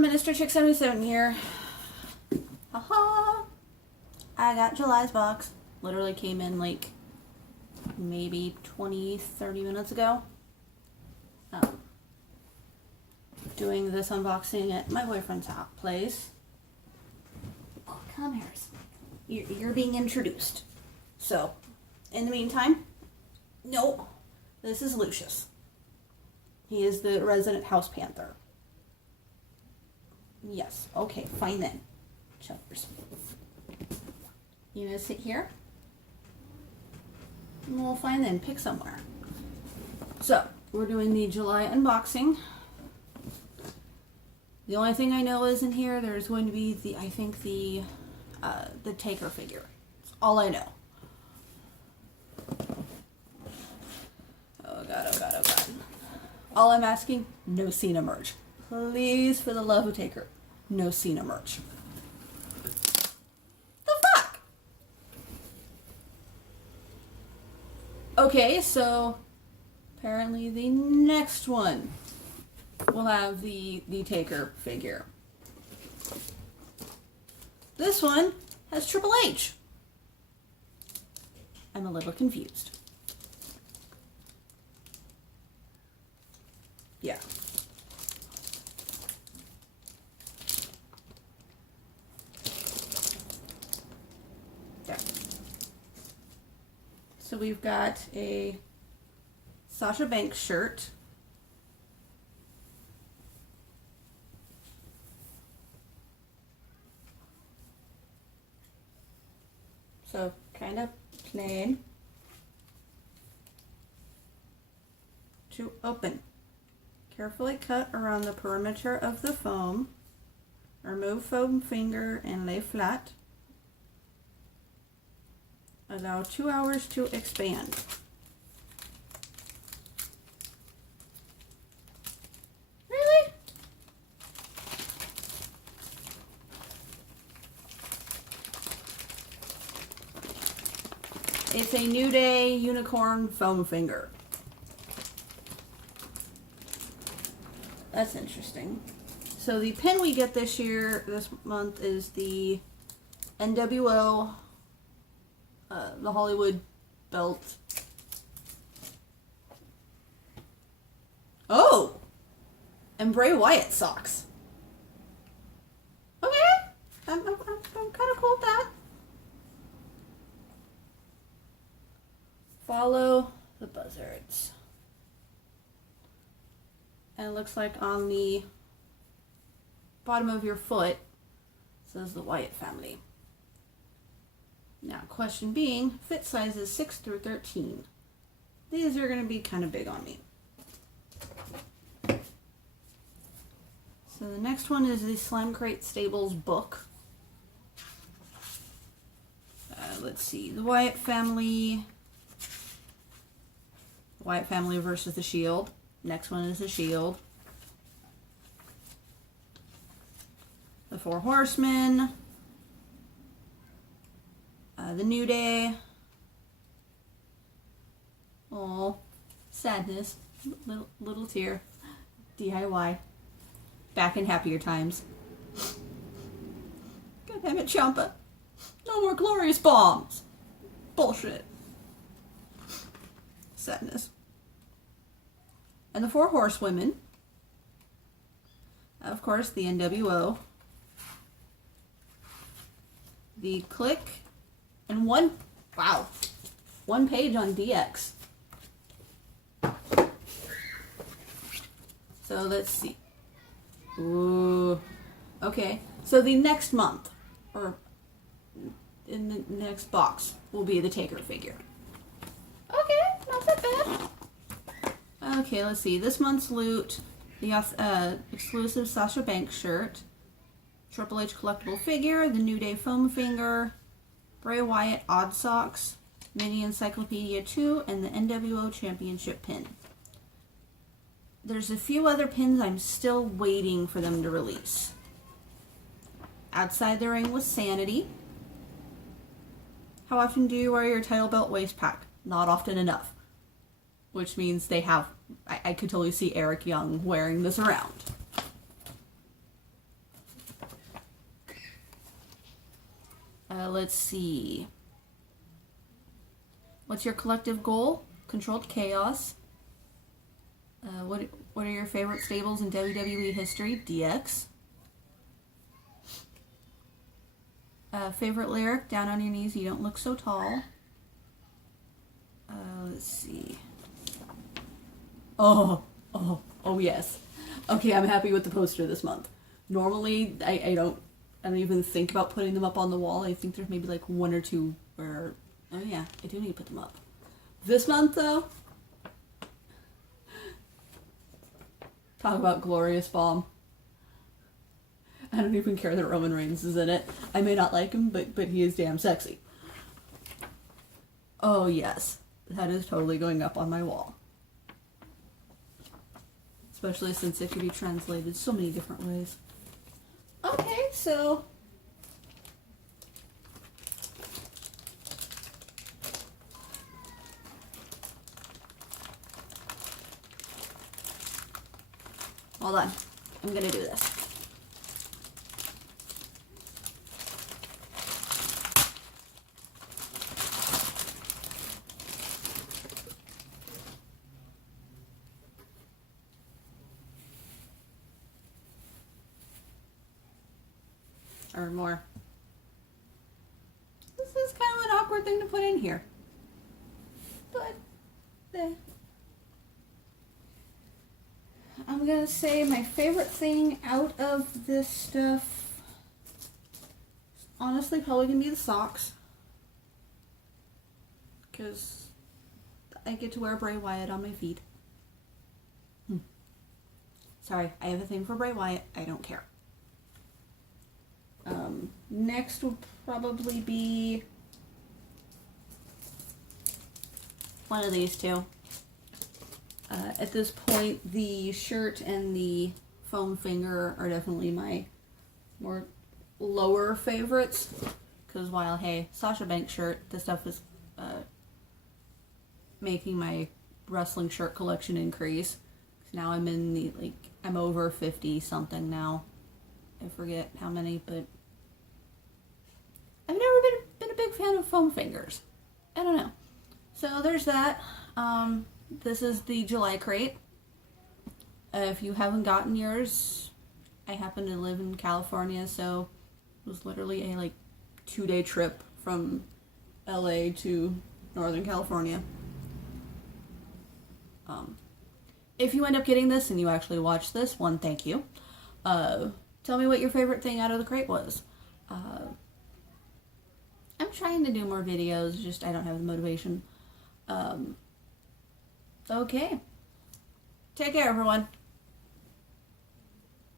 Minister Chick 77 here. Haha! I got July's box. Literally came in like maybe 20-30 minutes ago. Doing this unboxing at my boyfriend's place. Oh, come here. You're being introduced. So, in the meantime, no, this is Lucius. He is the resident house panther. Yes, okay, fine then. Chuckers. You gonna sit here? Well, fine then, pick somewhere. So, we're doing the July unboxing. The only thing I know is in here, there's going to be the Taker figure. That's all I know. Oh god, oh god, oh god. All I'm asking, no Cena merch. Please, for the love of Taker, no Cena merch. The fuck? Okay, so apparently the next one will have the Taker figure. This one has Triple H. I'm a little confused. Yeah. Yeah. So we've got a Sasha Banks shirt. So kind of plain to open. Carefully cut around the perimeter of the foam. Remove foam finger and lay flat. Allow 2 hours to expand. Really? It's a New Day unicorn foam finger. That's interesting. So the pin we get this month is the NWO, the Hollywood belt. Oh! And Bray Wyatt socks. Okay! I'm kind of cool with that. Follow the buzzards. And it looks like on the bottom of your foot says the Wyatt family. Now, question being, fit sizes 6 through 13. These are going to be kind of big on me. So the next one is the Slam Crate Stables book. Let's see, the Wyatt family. Wyatt family versus the Shield. Next one is the Shield. The Four Horsemen. The New Day. Oh, sadness. Little tear. DIY. Back in happier times. God damn it, Ciampa. No more glorious bombs. Bullshit. Sadness. And the Four Horsewomen. Of course, the NWO. The Click. And one page on DX. So let's see. Ooh. Okay. So the next month, or in the next box, will be the Taker figure. Okay, not that bad. Okay, let's see. This month's loot, the exclusive Sasha Banks shirt, Triple H collectible figure, the New Day foam finger, Bray Wyatt odd socks, Mini Encyclopedia 2, and the NWO Championship pin. There's a few other pins I'm still waiting for them to release. Outside the ring with Sanity. How often do you wear your title belt waist pack? Not often enough. Which means they have, I could totally see Eric Young wearing this around. Let's see. What's your collective goal? Controlled chaos. What are your favorite stables in WWE history? DX. Favorite lyric? Down on your knees, you don't look so tall. Let's see. Oh yes. Okay, I'm happy with the poster this month. Normally, I don't even think about putting them up on the wall. I think there's maybe like one or two where, oh yeah, I do need to put them up. This month though, talk about glorious bomb. I don't even care that Roman Reigns is in it. I may not like him, but he is damn sexy. Oh yes, that is totally going up on my wall. Especially since it could be translated so many different ways. Okay, so hold on. I'm gonna do this. Or more. This is kind of an awkward thing to put in here. But, I'm gonna say my favorite thing out of this stuff, honestly, probably gonna be the socks. Because I get to wear Bray Wyatt on my feet. Sorry, I have a thing for Bray Wyatt. I don't care. Next will probably be one of these two. At this point, the shirt and the foam finger are definitely my more lower favorites. Because while, hey, Sasha Banks shirt, this stuff is making my wrestling shirt collection increase. Now I'm in the, I'm over 50 something now. I forget how many, but I've never been a big fan of foam fingers. I don't know. So there's that. This is the July crate. If you haven't gotten yours, I happen to live in California, so it was literally a 2-day trip from LA to Northern California. If you end up getting this and you actually watch this, one, thank you. Tell me what your favorite thing out of the crate was. I'm trying to do more videos, just I don't have the motivation. Okay. Take care, everyone.